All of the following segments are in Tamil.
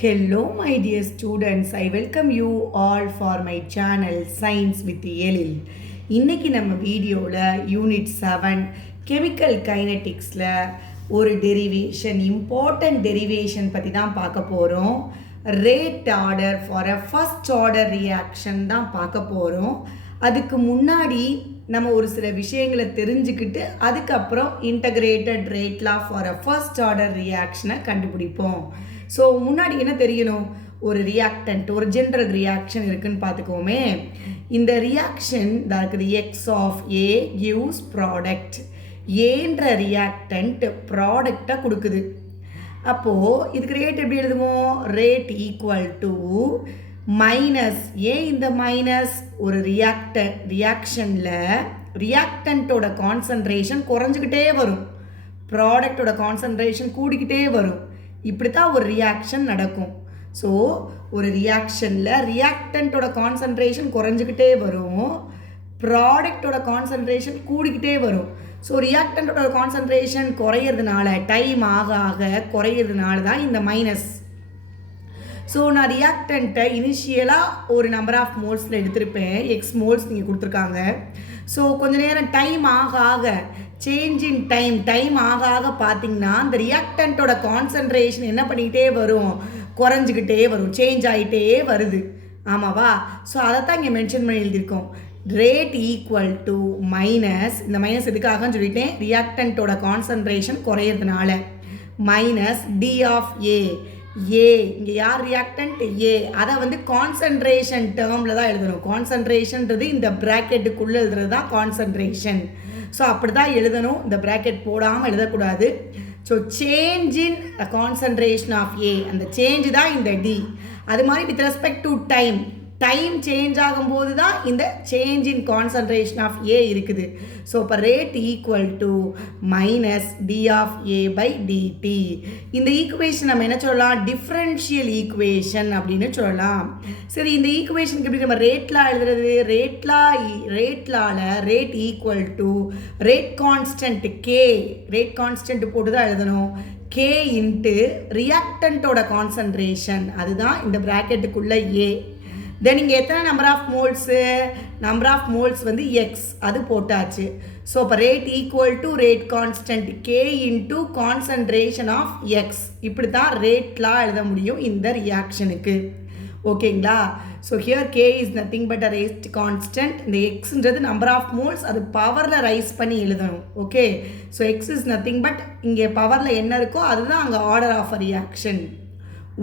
Hello, my dear students. I welcome you all for my channel Science with Elil. இன்னைக்கு நம்ம வீடியோவில் யூனிட் 7 கெமிக்கல் கைனட்டிக்ஸில் ஒரு டெரிவேஷன் இம்பார்ட்டன்ட் டெரிவேஷன் பற்றி தான் பார்க்க போகிறோம். Rate order for a first order reaction தான் பார்க்க போகிறோம். அதுக்கு முன்னாடி நம்ம ஒரு சில விஷயங்களை தெரிஞ்சுக்கிட்டு அதுக்கப்புறம் integrated rate law for a first order ரியாக்ஷனை கண்டுபிடிப்போம். ஸோ முன்னாடி என்ன தெரியணும், ஒரு ரியாக்டன்ட் ஒரு ஜென்ரல் ரியாக்ஷன் இருக்குன்னு பார்த்துக்கோமே. இந்த ரியாக்ஷன் தான் இருக்குது x of A gives product. ஏன்ற ரியாக்டன்ட் ப்ராடக்டை கொடுக்குது. அப்போது இதுக்கு ரேட் எப்படி எழுதுவோம், ரேட் ஈக்குவல் டு மைனஸ். ஏன் இந்த மைனஸ், ஒரு ரியாக்ஷனில் ரியாக்டன்ட்டோட கான்சன்ட்ரேஷன் குறைஞ்சிக்கிட்டே வரும், ப்ராடக்டோட கான்சன்ட்ரேஷன் கூடிக்கிட்டே வரும். இப்படி தான் ஒரு ரியாக்ஷன் நடக்கும். ஸோ ஒரு ரியாக்ஷனில் ரியாக்டன்ட்டோட கான்சன்ட்ரேஷன் குறைஞ்சிக்கிட்டே வரும், ப்ராடக்டோட கான்சன்ட்ரேஷன் கூடிக்கிட்டே வரும். ஸோ ரியாக்டன்ட்டோட கான்சன்ட்ரேஷன் குறையிறதுனால, டைம் ஆக ஆக குறையிறதுனால தான் இந்த மைனஸ். ஸோ நான் ரியாக்டன்ட்டை இனிஷியலாக ஒரு நம்பர் ஆஃப் மோல்ஸில் எடுத்திருப்பேன், எக்ஸ் மோல்ஸ் நீங்கள் கொடுத்துருக்காங்க. ஸோ கொஞ்சம் நேரம் டைம் ஆக ஆக சேஞ்ச் இன் டைம் ஆக ஆக பார்த்தீங்கன்னா அந்த ரியாக்டன்ட்டோட கான்சன்ட்ரேஷன் என்ன பண்ணிக்கிட்டே வரும், குறைஞ்சிக்கிட்டே வரும், சேஞ்ச் ஆகிட்டே வருது. ஆமாவா? ஸோ அதை தான் இங்கே மென்ஷன் பண்ணி எழுதியிருக்கோம். ரேட் ஈக்குவல் டு மைனஸ், இந்த மைனஸ் எதுக்காகன்னு சொல்லிட்டேன், ரியாக்டன்ட்டோட கான்சன்ட்ரேஷன் குறையிறதுனால, மைனஸ் டி ஆஃப் ஏ. ஏ இங்கே யார் ரியாக்டன்ட், ஏ. அதை வந்து கான்சன்ட்ரேஷன் டேர்மில் தான் எழுதணும். கான்சன்ட்ரேஷன்றது இந்த ப்ராக்கெட்டுக்குள்ளே எழுதுறது தான் கான்சன்ட்ரேஷன். ஸோ அப்படி தான் எழுதணும், இந்த ப்ராக்கெட் போடாமல் எழுதக்கூடாது. So change in concentration of A, அந்த சேஞ்ச் தான் இந்த டி. அது மாதிரி with respect to time change ஆகும்போது தான் இந்த change in concentration of A இருக்குது. ஸோ இப்போ rate equal to minus D of A by dt. இந்த ஈக்குவேஷன் நம்ம என்ன சொல்லலாம், டிஃப்ரென்ஷியல் ஈக்குவேஷன் அப்படின்னு சொல்லலாம். சரி, இந்த ஈக்குவேஷனுக்கு எப்படி நம்ம ரேட்லா எழுதுறது, ரேட்லால rate equal to rate constant k, rate constant போட்டு தான் எழுதணும். கே இன்ட்டு ரியாக்டன்ட்டோட கான்சன்ட்ரேஷன், அதுதான் இந்த ப்ராக்கெட்டுக்குள்ளே ஏ. தென் இங்கே எத்தனை நம்பர் ஆஃப் மோல்ஸ் வந்து எக்ஸ், அது போட்டாச்சு. ஸோ இப்போ rate equal to rate constant K into concentration of X. இப்படி தான் ரேட்லாம் எழுத முடியும் இந்த ரியாக்ஷனுக்கு. ஓகேங்களா? So here K is nothing but a rate constant. இந்த எக்ஸ்ன்றது நம்பர் ஆஃப் மோல்ஸ், அது பவரில் ரைஸ் பண்ணி எழுதணும். Okay, so X is nothing but இங்கே பவரில் என்ன இருக்கோ அதுதான் அங்கே ஆர்டர் ஆஃப் அ ரியாக்ஷன்.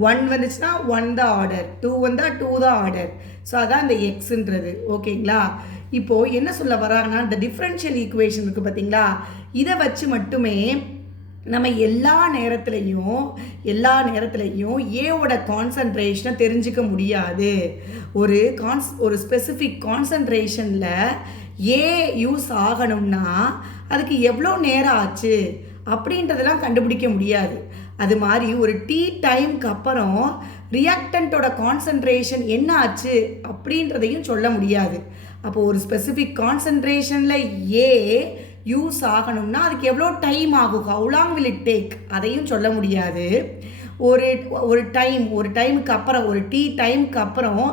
1 வந்துச்சுன்னா 1 தான் ஆர்டர், 2 வந்தால் 2 தான் ஆர்டர். ஸோ அதான் இந்த எக்ஸுன்றது. ஓகேங்களா? இப்போது என்ன சொல்ல வராங்கன்னா, இந்த டிஃப்ரென்ஷியல் ஈக்குவேஷன் இருக்குது பார்த்தீங்களா, இதை வச்சு மட்டுமே நம்ம எல்லா நேரத்துலையும் ஏவோட கான்சன்ட்ரேஷனை தெரிஞ்சிக்க முடியாது. ஒரு ஸ்பெசிஃபிக் கான்சன்ட்ரேஷனில் ஏ யூஸ் ஆகணும்னா அதுக்கு எவ்வளோ நேரம் ஆச்சு அப்படின்றதெல்லாம் கண்டுபிடிக்க முடியாது. அது மாதிரி ஒரு டைமுக்கு அப்புறம் ரியாக்டன்ட்டோட கான்சன்ட்ரேஷன் என்ன ஆச்சு அப்படின்றதையும் சொல்ல முடியாது. அப்போது ஒரு ஸ்பெசிஃபிக் கான்சன்ட்ரேஷனில் ஏ யூஸ் ஆகணும்னா அதுக்கு எவ்வளோ டைம் ஆகும், how long will it take, அதையும் சொல்ல முடியாது. ஒரு டைமுக்கு அப்புறம், ஒரு டைமுக்கு அப்புறம்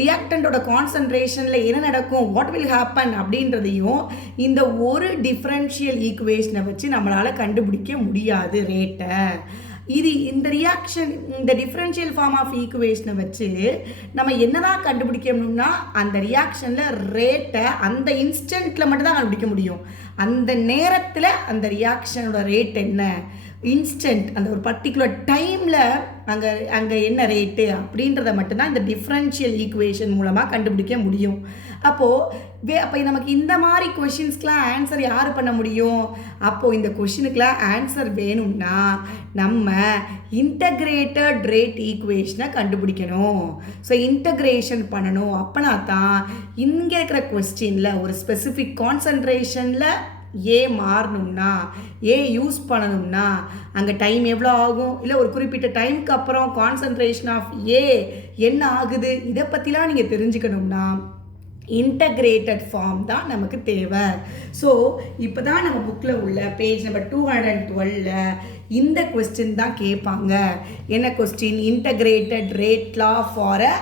ரியாக்டன்ட்டோட கான்சன்ட்ரேஷனில் என்ன நடக்கும், வாட் வில் ஹேப்பன் அப்படின்றதையும் இந்த ஒரு டிஃப்ரென்ஷியல் ஈக்குவேஷனை வச்சு நம்மளால் கண்டுபிடிக்க முடியாது ரேட்டை. இந்த டிஃப்ரென்ஷியல் ஃபார்ம் ஆஃப் ஈக்குவேஷனை வச்சு நம்ம என்னதான் கண்டுபிடிக்கணும்னா அந்த ரியாக்ஷனில் ரேட்டை அந்த இன்ஸ்டன்ட்டில் மட்டும்தான் கண்டுபிடிக்க முடியும். அந்த நேரத்தில் அந்த ரியாக்ஷனோட ரேட் என்ன, இன்ஸ்டன்ட் அந்த ஒரு பர்டிகுலர் டைமில் அங்கே என்ன ரேட்டு அப்படின்றத மட்டும்தான் இந்த டிஃப்ரென்ஷியல் ஈக்குவேஷன் மூலமாக கண்டுபிடிக்க முடியும். அப்போ நமக்கு இந்த மாதிரி கொஷின்ஸ்க்கெலாம் ஆன்சர் யார் பண்ண முடியும், அப்போது இந்த கொஷினுக்கெலாம் ஆன்சர் வேணும்னா நம்ம இன்டகிரேட்டட் ரேட் ஈக்குவேஷனை கண்டுபிடிக்கணும். ஸோ இன்டகிரேஷன் பண்ணணும். அப்போனா தான் இங்கே இருக்கிற கொஸ்டினில் ஒரு ஸ்பெசிஃபிக் கான்சன்ட்ரேஷனில் ஏ மாறணும்னா, ஏ யூஸ் பண்ணணும்னா அங்கே டைம் எவ்வளோ ஆகும், இல்லை ஒரு குறிப்பிட்ட டைமுக்கு அப்புறம் கான்சன்ட்ரேஷன் ஆஃப் ஏ என்ன ஆகுது, இதை பற்றிலாம் நீங்கள் தெரிஞ்சுக்கணும்னா இன்டகிரேட்டட் ஃபார்ம் தான் நமக்கு தேவை. ஸோ இப்போ தான் நம்ம புக்கில் உள்ள பேஜ் நம்பர் 212ல் இந்த கொஸ்டின் தான் கேட்பாங்க. என்ன question? Integrated rate law for a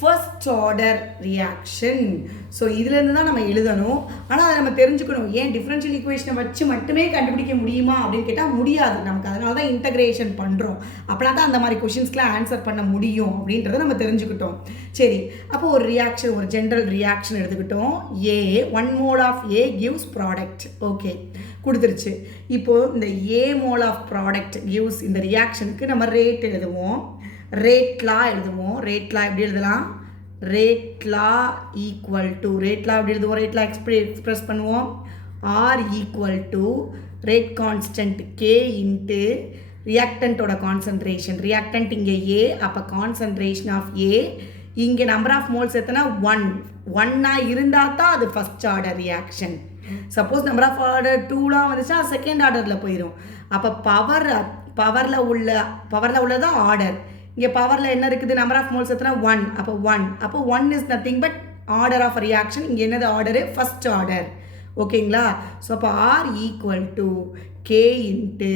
first order reaction. So இதுலேருந்து தான் நம்ம எழுதணும். ஆனால் அதை நம்ம தெரிஞ்சுக்கணும். ஏன் டிஃப்ரென்ஷியல் ஈக்குவேஷனை வச்சு மட்டுமே கண்டுபிடிக்க முடியுமா அப்படின்னு கேட்டால் முடியாது. நமக்கு அதனால தான் இன்டகிரேஷன் பண்ணுறோம். அப்படின்னா தான் அந்த மாதிரி கொஷின்ஸ்க்குலாம் ஆன்சர் பண்ண முடியும் அப்படின்றத நம்ம தெரிஞ்சுக்கிட்டோம். சரி, அப்போ ஒரு ரியாக்ஷன், ஒரு ஜென்ரல் ரியாக்ஷன் எடுத்துக்கிட்டோம். A 1 mole of A gives product. Okay, கொடுத்துருச்சு. இப்போது இந்த A mole of product gives இந்த ரியாக்ஷனுக்கு நம்ம ரேட் எழுதுவோம். ரேட் லா எழுதுவோம். ரேட் லா எப்படி எழுதலாம்? Rate law equal to, rate law எப்படி எழுதுவோம்? ரேட் லா எக்ஸ்பிரஸ் பண்ணுவோம். R equal to rate constant K into ரியாக்டன்ட்டோட கான்சன்ட்ரேஷன். ரியாக்டன்ட் இங்கே ஏ, அப்போ கான்சன்ட்ரேஷன் ஆஃப் ஏ. இங்கே நம்பர் ஆஃப் மோல்ஸ் எத்தனை? 1 இருந்தால் தான் அது first order reaction. Suppose number of order 2லாம் வந்துச்சுன்னா செகண்ட் ஆர்டரில் போயிடும். அப்போ பவரில் உள்ளதான் ஆர்டர். இங்கே பவரில் என்ன இருக்குது? நம்பர் ஆஃப் மோல்ஸ் எத்தனை? 1. அப்போ 1 is nothing but order of reaction. இங்கே என்னது ஆர்டரு? First order. ஓகேங்களா? ஸோ அப்போ r equal to K into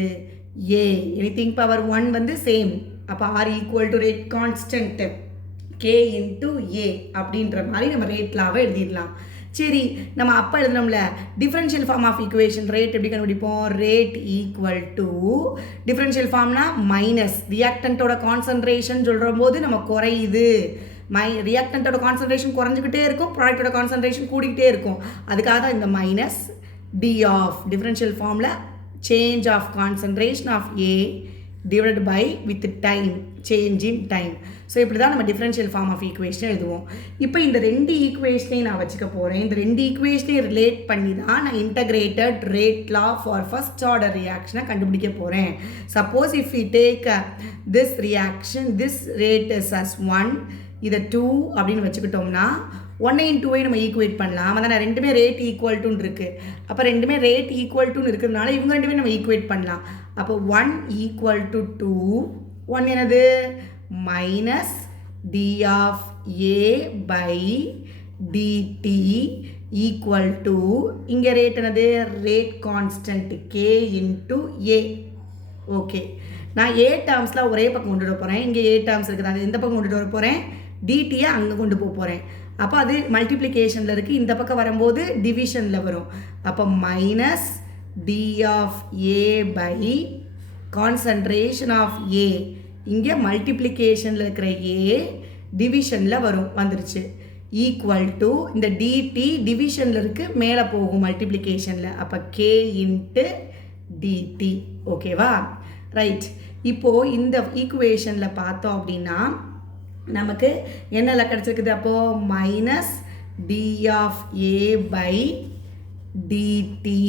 A. Anything power 1 வந்து சேம். அப்போ r equal to rate constant K into A அப்படின்ற மாதிரி நம்ம ரேட் லாவை எழுதிடலாம். சரி, நம்ம அப்போ எழுதணும்ல differential form of equation. Rate எப்படி கண்டுபிடிப்போம்? ரேட் ஈக்குவல் டு டிஃப்ரென்ஷியல் ஃபார்ம்னா மைனஸ் ரியாக்டன்ட்டோட கான்சன்ட்ரேஷன் சொல்கிற போது நம்ம குறையுது. ரியாக்டன்ட்டோட கான்சன்ட்ரேஷன் குறைஞ்சிக்கிட்டே இருக்கும், ப்ராடக்டோட கான்சன்ட்ரேஷன் கூடிக்கிட்டே இருக்கும். அதுக்காக தான் இந்த மைனஸ் டி ஆஃப் டிஃப்ரென்ஷியல் ஃபார்மில் change of concentration of A divided by with time, change in time. So இப்படி தான் நம்ம டிஃப்ரென்ஷியல் ஃபார்ம் ஆஃப் ஈக்குவேஷனை எழுதுவோம். இப்போ இந்த 2 ஈக்குவேஷனையும் நான் வச்சுக்க போகிறேன். இந்த 2 ஈக்குவேஷனையும் ரிலேட் பண்ணி தான் நான் integrated rate law for first order ரியாக்ஷனை கண்டுபிடிக்க போகிறேன். Suppose if we take this reaction, this rate is as 1, இதை 2 அப்படின்னு வச்சுக்கிட்டோம்னா 1 2 நம்ம ஈக்குவேட் பண்ணலாம். அதான் நான் ரெண்டுமே ரேட் ஈக்குவல் டுன்னு இருக்குது. அப்போ ரெண்டுமே ரேட் ஈக்குவல் டுன்னு இருக்கிறதுனால இவங்க ரெண்டுமே நம்ம ஈக்குவேட் பண்ணலாம். அப்போ 1 ஈக்குவல் டு 2, 1 என்னது? Minus D of A by DT equal to, இங்கே ரேட் என்னது? Rate constant K into A. Okay, நான் ஏ டேர்ம்ஸில் ஒரே பக்கம் கொண்டுட்டு வர போகிறேன். இங்கே ஏ டேர்ம்ஸ் இருக்குது, அது எந்த பக்கம் கொண்டுட்டு வர போகிறேன்? டிடியை அங்கே கொண்டு போக போகிறேன். அப்போ அது மல்டிப்ளிகேஷனில் இருக்குது. இந்த பக்கம் வரும்போது டிவிஷனில் வரும். அப்போ minus D of A by concentration of A. இங்கே மல்டிப்ளிகேஷனில் இருக்கிற ஏ டிவிஷனில் வரும், வந்துருச்சு. ஈக்குவல் டு இந்த டிடி டிவிஷனில் இருக்குது, மேலே போகும் மல்டிப்ளிகேஷனில். அப்போ கே இன்ட்டு டிடி. ஓகேவா? ரைட். இப்போது இந்த ஈக்குவேஷனில் பார்த்தோம் அப்படின்னா நமக்கு என்னெல்லாம் கிடச்சிருக்குது? அப்போது minus D of A by DT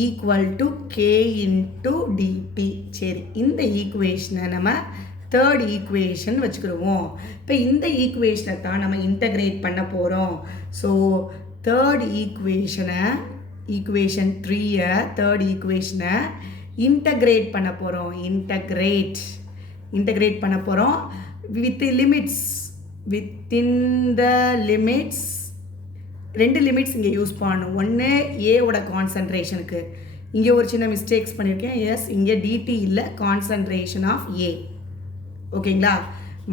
equal to K into DT. சரி, இந்த ஈக்குவேஷனை நம்ம தேர்ட் ஈக்குவேஷன் வச்சுக்கிடுவோம். இப்போ இந்த ஈக்குவேஷனை தான் நம்ம இன்டகிரேட் பண்ண போகிறோம். ஸோ தேர்ட் ஈக்குவேஷனை, ஈக்குவேஷன் 3 தேர்ட் ஈக்குவேஷனை இன்டகிரேட் பண்ண போகிறோம். இன்டகிரேட் பண்ண போகிறோம் with limits. Within the limits 2 limits இங்கே யூஸ் பண்ணணும். ஒன்று ஏவோட கான்சன்ட்ரேஷனுக்கு, இங்கே ஒரு சின்ன மிஸ்டேக்ஸ் பண்ணியிருக்கேன். எஸ், இங்கே டிடி இல்லை, கான்சன்ட்ரேஷன் ஆஃப் ஏ. ஓகேங்களா?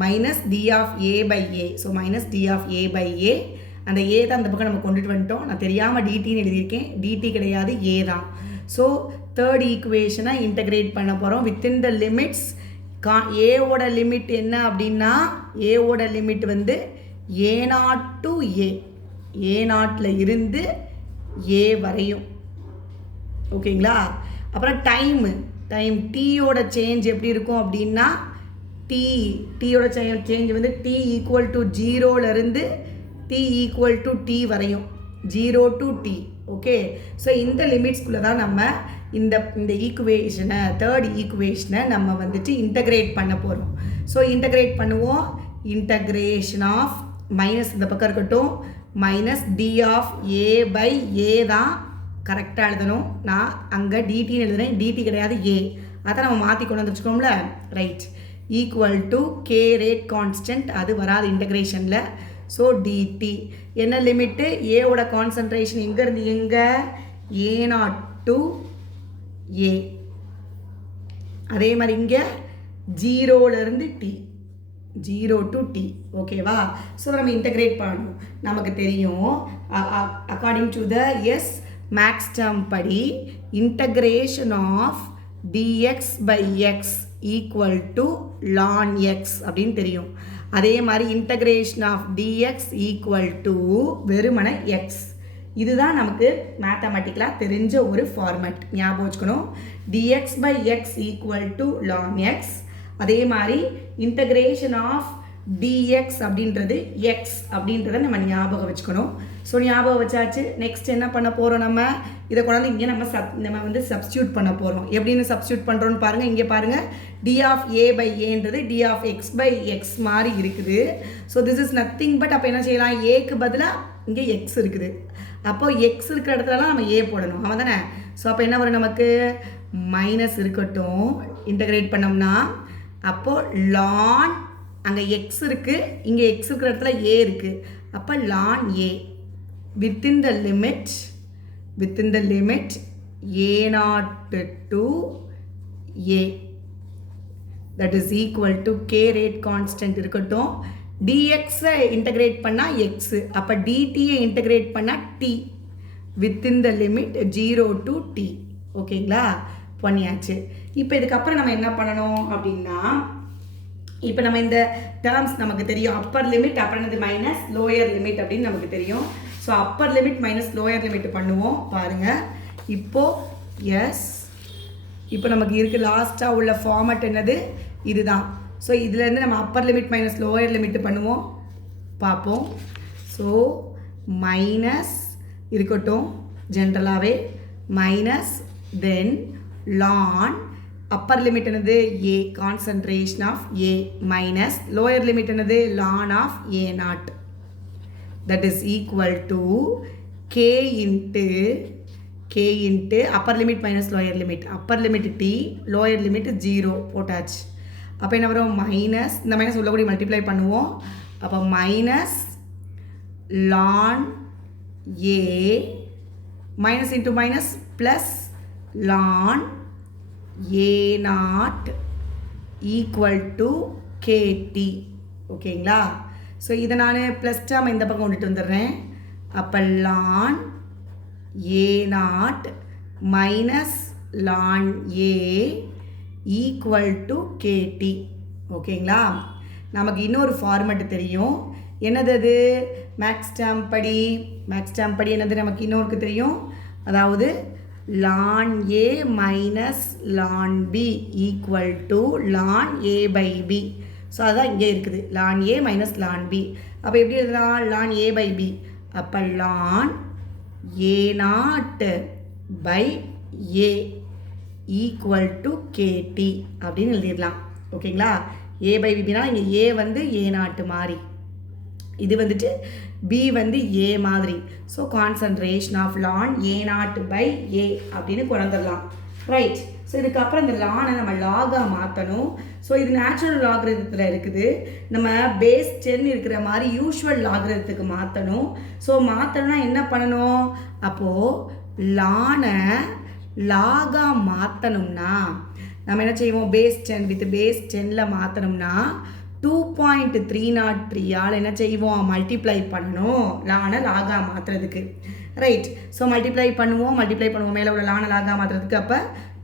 Minus D of A by A. So minus D of A by A. அந்த ஏ தான் அந்த பக்கம் நம்ம கொண்டுட்டு வந்துட்டோம். நான் தெரியாமல் டிடின்னு எழுதியிருக்கேன். டிடி கிடையாது, ஏ தான். ஸோ தேர்ட் ஈக்குவேஷனை இன்டகிரேட் பண்ண போகிறோம் வித்தின் த லிமிட்ஸ். ஏவோட லிமிட் என்ன அப்படின்னா, ஏவோட லிமிட் வந்து A0 டு ஏ. A0ல் இருந்து ஏ வரையும். ஓகேங்களா? அப்புறம் டைம் டீயோட சேஞ்ச் எப்படி இருக்கும் அப்படின்னா, டீயோட சேஞ்ச் வந்து டி ஈக்குவல் டு 0லேருந்து டி ஈக்குவல் டு டி வரையும், 0 டு டி. ஓகே, ஸோ இந்த லிமிட்ஸ்குள்ளே தான் நம்ம இந்த ஈக்குவேஷனை, தேர்ட் ஈக்குவேஷனை நம்ம வந்துட்டு இன்டகிரேட் பண்ண போகிறோம். ஸோ இன்டகிரேட் பண்ணுவோம். இன்டகிரேஷன் ஆஃப் மைனஸ் இந்த பக்கம் இருக்கட்டும், minus D of A by A தான் கரெக்டாக எழுதணும். நான் அங்கே டிடின்னு எழுதுறேன், டிடி கிடையாது ஏ. அதை நம்ம மாற்றி கொண்டு வந்துச்சுக்கோம்ல. Right. Equal to k rate constant, அது வராது இன்டகிரேஷனில். ஸோ டிடி என்ன லிமிட்டு ஏவோட கான்சன்ட்ரேஷன் எங்கேருந்து எங்கே A0 to A. அதே மாதிரி இங்கே 0லேருந்து T 0 to T ஓகேவா. ஸோ நம்ம இன்டகிரேட் பண்ணணும். நமக்கு தெரியும் according to the maths term படி integration of dx by x equal to ln x அப்படின்னு தெரியும். அதே மாதிரி integration of dx equal to வெறுமன x. இதுதான் நமக்கு மேத்தமெட்டிக்கலாக தெரிஞ்ச ஒரு ஃபார்மேட். ஞாபகம் வச்சுக்கணும். dx by x equal to ln x. அதே மாதிரி இன்டகிரேஷன் ஆஃப் dx அப்படின்றது x அப்படின்றத நம்ம ஞாபகம் வச்சுக்கணும். ஸோ ஞாபகம் வச்சாச்சு. நெக்ஸ்ட் என்ன பண்ண போகிறோம், நம்ம இதை கொண்டாந்து இங்கே நம்ம வந்து சப்ஸ்டியூட் பண்ண போகிறோம். எப்படின்னு சப்ஸ்டியூட் பண்ணுறோன்னு பாருங்கள். இங்கே பாருங்கள், d of a by aன்றது d of x by x மாதிரி இருக்குது. So this is nothing but அப்போ என்ன செய்யலாம், ஏக்கு பதிலாக இங்கே எக்ஸ் இருக்குது. அப்போது எக்ஸ் இருக்கிற இடத்துலலாம் நம்ம ஏ போடணும், அவன் தானே. ஸோ அப்போ என்ன வரும், நமக்கு மைனஸ் இருக்கட்டும் இன்டகிரேட் பண்ணோம்னா. அப்போது லான் அங்கே எக்ஸ் இருக்குது, இங்கே எக்ஸ் இருக்கிற இடத்துல ஏ இருக்குது. அப்போ லான் ஏ within the limit a0 to a that is equal to k rate constant இருக்கட்டும். dx இன்டகிரேட் பண்ணால் x, அப்போ dt இன்டகிரேட் பண்ணால் t within the limit 0 to t. ஓகேங்களா, பண்ணியாச்சு. இப்போ இதுக்கப்புறம் நம்ம என்ன பண்ணணும் அப்படின்னா, இப்போ நம்ம இந்த டேர்ம்ஸ் நமக்கு தெரியும். அப்பர் லிமிட் அப்புறம் என்னது மைனஸ் லோயர் லிமிட் அப்படின்னு நமக்கு தெரியும். So Appar limit minus lower limit பண்ணுவோம் பாருங்கள். இப்போது இப்போ நமக்கு இருக்குது லாஸ்ட்டாக உள்ள ஃபார்மட் என்னது, இதுதான். ஸோ இதுலேருந்து நம்ம upper limit minus lower limit பண்ணுவோம், பார்ப்போம். ஸோ மைனஸ் இருக்கட்டும் ஜென்ரலாகவே, minus then ln upper limit என்னது A, concentration of A, minus lower limit என்னது ln of A0. that is equal to k into upper limit minus lower limit. upper limit t, lower limit 0 போட்டாச்சு. அப்போ என்ன வரும், மைனஸ் இந்த மைனஸ் உள்ள கூட மல்டிப்ளை பண்ணுவோம். அப்போ minus ln A minus into minus plus ln A0 equal to kt. ஓகேங்களா. ஸோ இதை நான் ப்ளஸ் டேர்ம் இந்த பக்கம் கொண்டுட்டு வந்துடுறேன். அப்போ ln A0 minus ln A equal to kt. ஓகேங்களா. நமக்கு இன்னொரு ஃபார்மெட் தெரியும். என்னது அது, மேக்ஸ் டேர்ம் படி என்னது நமக்கு இன்னொருக்கு தெரியும். அதாவது ln A minus ln B equal to ln A by B. So அதுதான் இங்கே இருக்குது, லான் ஏ மைனஸ் லான் பி. அப்போ எப்படி எழுதலாம், லான் ஏ பை பி. அப்போ ln A0 by A equal to kt அப்படின்னு எழுதிடலாம். ஓகேங்களா. ஏ பை பினா இங்கே ஏ வந்து A0 மாதிரி, இது வந்துட்டு பி வந்து ஏ மாதிரி. So concentration of ln A0 by A அப்படின்னு கொண்டுடலாம். ரைட். ஸோ இதுக்கப்புறம் இந்த லானை நம்ம லாகாக மாற்றணும். ஸோ இது நேச்சுரல் லாகிரதத்தில் இருக்குது. நம்ம பேஸ் 10 இருக்கிற மாதிரி யூஷுவல் லாகிரதத்துக்கு மாற்றணும். ஸோ மாற்றணும்னா என்ன பண்ணணும், அப்போது லானை லாகாக மாற்றணும்னா நம்ம என்ன செய்வோம், பேஸ் 10 வித் பேஸ் 10ல் மாற்றணும்னா 2.303 என்ன செய்வோம், மல்டிப்ளை பண்ணணும் லானை லாகாக மாற்றுறதுக்கு. ரைட். ஸோ மல்டிப்ளை பண்ணுவோம் மேலே உள்ள லானை லாகாக மாற்றுறதுக்கு. அப்போ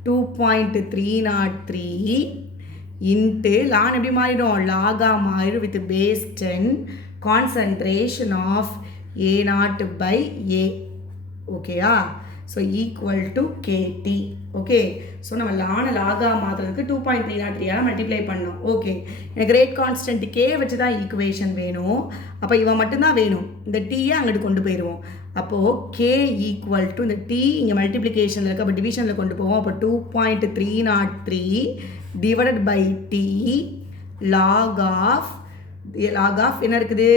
2.303 இன்ட்டு லான் எப்படி மாறிடும், லாகா மாறிடும் with base 10 concentration of A0 by A. ஓகேயா. So equal to kt. Okay. So நம்ம லானை லாகா மாற்றுறதுக்கு 2.303 மல்டிப்ளை பண்ணோம். ஓகே. எனக்கு ரேட் கான்ஸ்டன்ட் கே வச்சு தான் ஈக்குவேஷன் வேணும். அப்போ இவன் மட்டும்தான் வேணும். இந்த டீயை அங்கிட்டு கொண்டு போயிடுவோம். அப்போது கே ஈக்குவல் டு இந்த டி இங்கே மல்டிப்ளிகேஷனில் இருக்குது, அப்போ டிவிஷனில் கொண்டு போவோம். அப்போ 2.303 divided by t log of என்ன இருக்குது,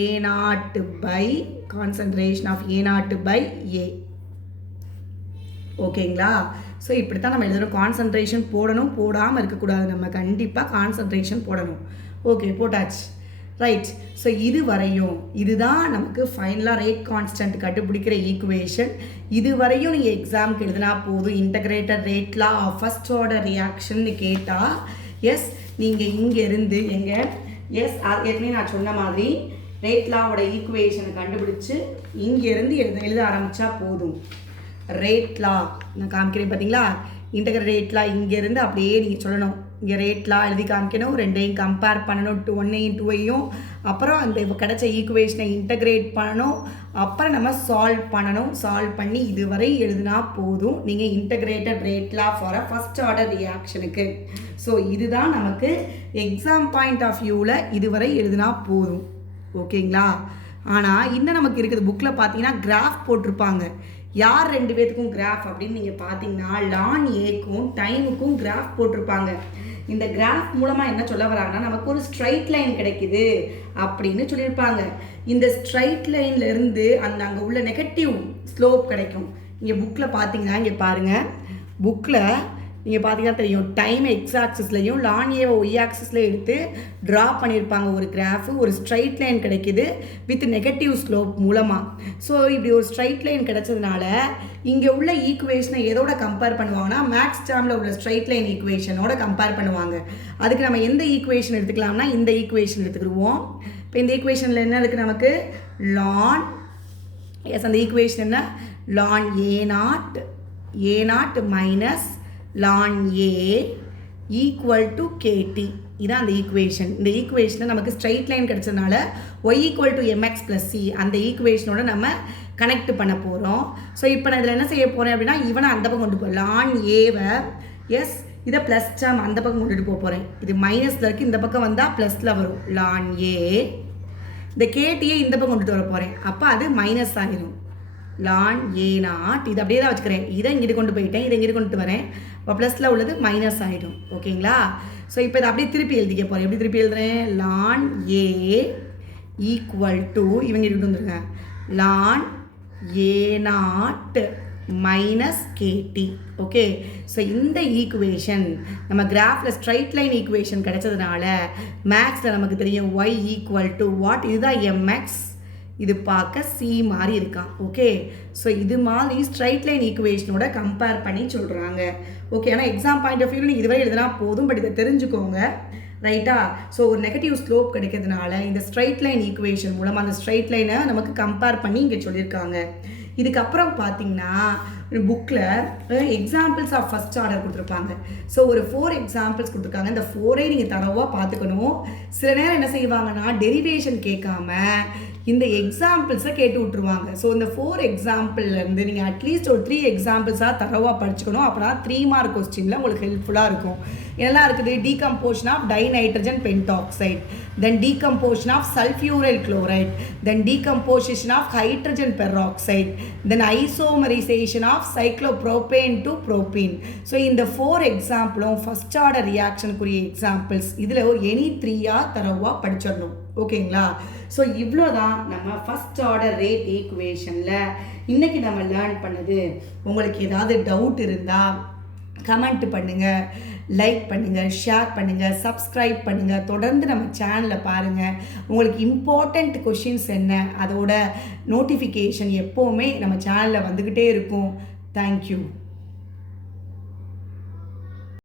A0 by concentration of A0 by A. ஓகேங்களா. ஸோ இப்படி தான் நம்ம எழுதணும். கான்சன்ட்ரேஷன் போடணும், போடாமல் இருக்கக்கூடாது. நம்ம கண்டிப்பாக கான்சன்ட்ரேஷன் போடணும். ஓகே, போட்டாச்சு. ரைட். ஸோ இது வரையும் இதுதான் நமக்கு ஃபைனலாக ரேட் கான்ஸ்டன்ட் கண்டுபிடிக்கிற ஈக்குவேஷன். இது வரையும் நீங்கள் எக்ஸாமுக்கு எழுதினா போதும். Integrated rate law of first order reaction கேட்டால் எஸ் நீங்கள் இங்கேருந்து எஸ் ஏற்கனவே நான் சொன்ன மாதிரி ரேட் லாவோட ஈக்குவேஷனை கண்டுபிடிச்சி இங்கேருந்து எழுத ஆரம்பித்தா போதும். ரேட் லா நான் காமிக்கிறேன் பார்த்தீங்களா, இன்டகிரேட் ரேட் லா இங்கேருந்து அப்படியே நீங்கள் சொல்லணும். இங்கே ரேட் லா எழுதி காமிக்கணும், ரெண்டையும் கம்பேர் பண்ணணும், 1ஐயும் 2ஐயும், அப்புறம் அந்த கிடைச்ச ஈக்குவேஷனை இன்டகிரேட் பண்ணணும், அப்புறம் நம்ம சால்வ் பண்ணணும். சால்வ் பண்ணி இதுவரை எழுதினா போதும் நீங்கள் integrated rate law for a first order ரியாக்ஷனுக்கு. ஸோ இதுதான் நமக்கு எக்ஸாம் பாயிண்ட் ஆஃப் வியூவில் இதுவரை எழுதினா போதும். ஓகேங்களா? ஆனால் இன்னும் நமக்கு இருக்குது புக்கில் பார்த்தீங்கன்னா கிராஃப் போட்டிருப்பாங்க. யார் 2 பேத்துக்கும் கிராஃப் அப்படின்னு நீங்கள் பார்த்தீங்கன்னா லான் ஏக்கும் டைமுக்கும் கிராஃப் போட்டிருப்பாங்க. இந்த கிராஃப் மூலமாக என்ன சொல்ல வராங்கன்னா நமக்கு ஒரு ஸ்ட்ரைட் லைன் கிடைக்குது அப்படின்னு சொல்லியிருப்பாங்க. இந்த ஸ்ட்ரைட் லைன்லேருந்து அங்கே உள்ள நெகட்டிவ் ஸ்லோப் கிடைக்கும். இங்கே புக்கில் பார்த்தீங்கன்னா இங்கே பாருங்கள், புக்கில் நீங்கள் பார்த்தீங்கன்னா தெரியும் டைம் எக்ஸ் ஆக்சிஸ்லையும் லான் ஏவை ஒய் ஆக்சிஸில் எடுத்து ட்ரா பண்ணியிருப்பாங்க ஒரு கிராஃபு. ஒரு ஸ்ட்ரைட் லைன் கிடைக்கிது வித் நெகட்டிவ் ஸ்லோப் மூலமாக. ஸோ இப்படி ஒரு ஸ்ட்ரைட் லைன் கிடைச்சதுனால இங்கே உள்ள ஈக்குவேஷனை எதோட கம்பேர் பண்ணுவாங்கன்னா மேக்ஸ் டேர்மில் உள்ள ஸ்ட்ரைட் லைன் ஈக்குவேஷனோட கம்பேர் பண்ணுவாங்க. அதுக்கு நம்ம எந்த ஈக்குவேஷன் எடுத்துக்கலாம்னா இந்த ஈக்குவேஷன் எடுத்துக்கிடுவோம். இப்போ இந்த ஈக்குவேஷனில் என்ன இருக்குது நமக்கு லான் எஸ், அந்த ஈக்குவேஷன் என்ன லான் A minus ln A equal to KT. இதான் அந்த ஈக்குவேஷன். இந்த ஈக்குவேஷனை நமக்கு ஸ்ட்ரைட் லைன் கிடைச்சதுனால y equal to mx plus c அந்த ஈக்குவேஷனோட நம்ம கனெக்ட் பண்ண போகிறோம். ஸோ இப்போ நான் இதில் என்ன செய்ய போகிறேன் அப்படின்னா இவனை அந்த பக்கம் கொண்டு போகிறேன். ln Aவை எஸ் இதை ப்ளஸ் டேர்ம் அந்த பக்கம் கொண்டுட்டு போக போகிறேன். இது மைனஸில் இருக்குது, இந்த பக்கம் வந்தால் ப்ளஸில் வரும் ln A. இந்த KTயை இந்த பக்கம் கொண்டுட்டு வர போகிறேன். அப்போ அது மைனஸ் ஆகிடும். ln A0 இது அப்படியே தான் வச்சுக்கிறேன். இதை இங்கிட்டு கொண்டு போயிட்டேன், இதை இங்கிட்டு கொண்டு வரேன். இப்போ ப்ளஸில் உள்ளது மைனஸ் ஆகிடும். ஓகேங்களா? ஸோ இப்போ இதை அப்படியே திருப்பி எழுதிக்க போகிறேன். எப்படி திருப்பி எழுதுறேன் ln A ஈக்குவல் டு இவங்க இட்டு வந்துருங்க ln A0 minus KT. Okay, so இந்த ஈக்குவேஷன் நம்ம கிராஃபில் ஸ்ட்ரைட் லைன் ஈக்குவேஷன் கிடைச்சதுனால மேக்ஸில் நமக்கு தெரியும் y ஈக்குவல் டு வாட், இதுதான் mx, இது பார்க்க சி மாதிரி இருக்கான். ஓகே, ஸோ இது மாதிரி ஸ்ட்ரைட் லைன் ஈக்குவேஷனோட கம்பேர் பண்ணி சொல்கிறாங்க. ஓகே, ஆனால் எக்ஸாம் பாயிண்ட் ஆஃப் வியூவில் இதுவரை எழுதினா போதும், பட் இதை தெரிஞ்சுக்கோங்க. ரைட்டா? ஸோ ஒரு நெகட்டிவ் ஸ்லோப் கிடைக்கிறதுனால இந்த ஸ்ட்ரைட் லைன் ஈக்குவேஷன் மூலமாக அந்த ஸ்ட்ரைட் லைனை நமக்கு கம்பேர் பண்ணி இங்கே சொல்லியிருக்காங்க. இதுக்கப்புறம் பார்த்தீங்கன்னா புக்கில் எக்ஸாம்பிள்ஸ் ஆஃப் ஃபர்ஸ்ட் ஆர்டர் கொடுத்துருப்பாங்க. ஸோ ஒரு 4 எக்ஸாம்பிள்ஸ் கொடுத்துருக்காங்க. இந்த 4ஐ நீங்கள் தரவாக பார்த்துக்கணும். சில நேரம் என்ன செய்வாங்கன்னா டெரிவேஷன் கேட்காம இந்த எக்ஸாம்பிள்ஸை கேட்டு விட்டுருவாங்க. ஸோ இந்த 4 எக்ஸாம்பிள்லேருந்து நீங்கள் அட்லீஸ்ட் ஒரு 3 எக்ஸாம்பிள்ஸாக தரவாக படிச்சுக்கணும். அப்படின்னா 3 மார்க் கொஸ்டினில் உங்களுக்கு ஹெல்ப்ஃபுல்லாக இருக்கும். என்னெல்லாம் இருக்குது, decomposition of dinitrogen pentoxide, then decomposition of sulphuryl chloride, then decomposition of hydrogen peroxide, then isomerisation of cyclopropane to propene. So இந்த 4 எக்ஸாம்பிளும் ஃபர்ஸ்ட் ஆர்டர் ரியாக்ஷனுக்குரிய எக்ஸாம்பிள்ஸ். இதில் எனி 3 தரவாக படிச்சிடணும். ஓகேங்களா? ஸோ இவ்வளோ தான் நம்ம ஃபர்ஸ்ட் ஆர்டர் ரேட் ஈக்குவேஷனில் இன்றைக்கி நம்ம லேர்ன் பண்ணது. உங்களுக்கு ஏதாவது டவுட் இருந்தால் கமெண்ட் பண்ணுங்கள், லைக் பண்ணுங்கள், ஷேர் பண்ணுங்கள், சப்ஸ்கிரைப் பண்ணுங்கள். தொடர்ந்து நம்ம சேனலில் பாருங்கள். உங்களுக்கு இம்பார்ட்டண்ட் கொஷின்ஸ் என்ன அதோட நோட்டிஃபிகேஷன் எப்போவுமே நம்ம சேனலில் வந்துக்கிட்டே இருக்கும். தேங்க்யூ.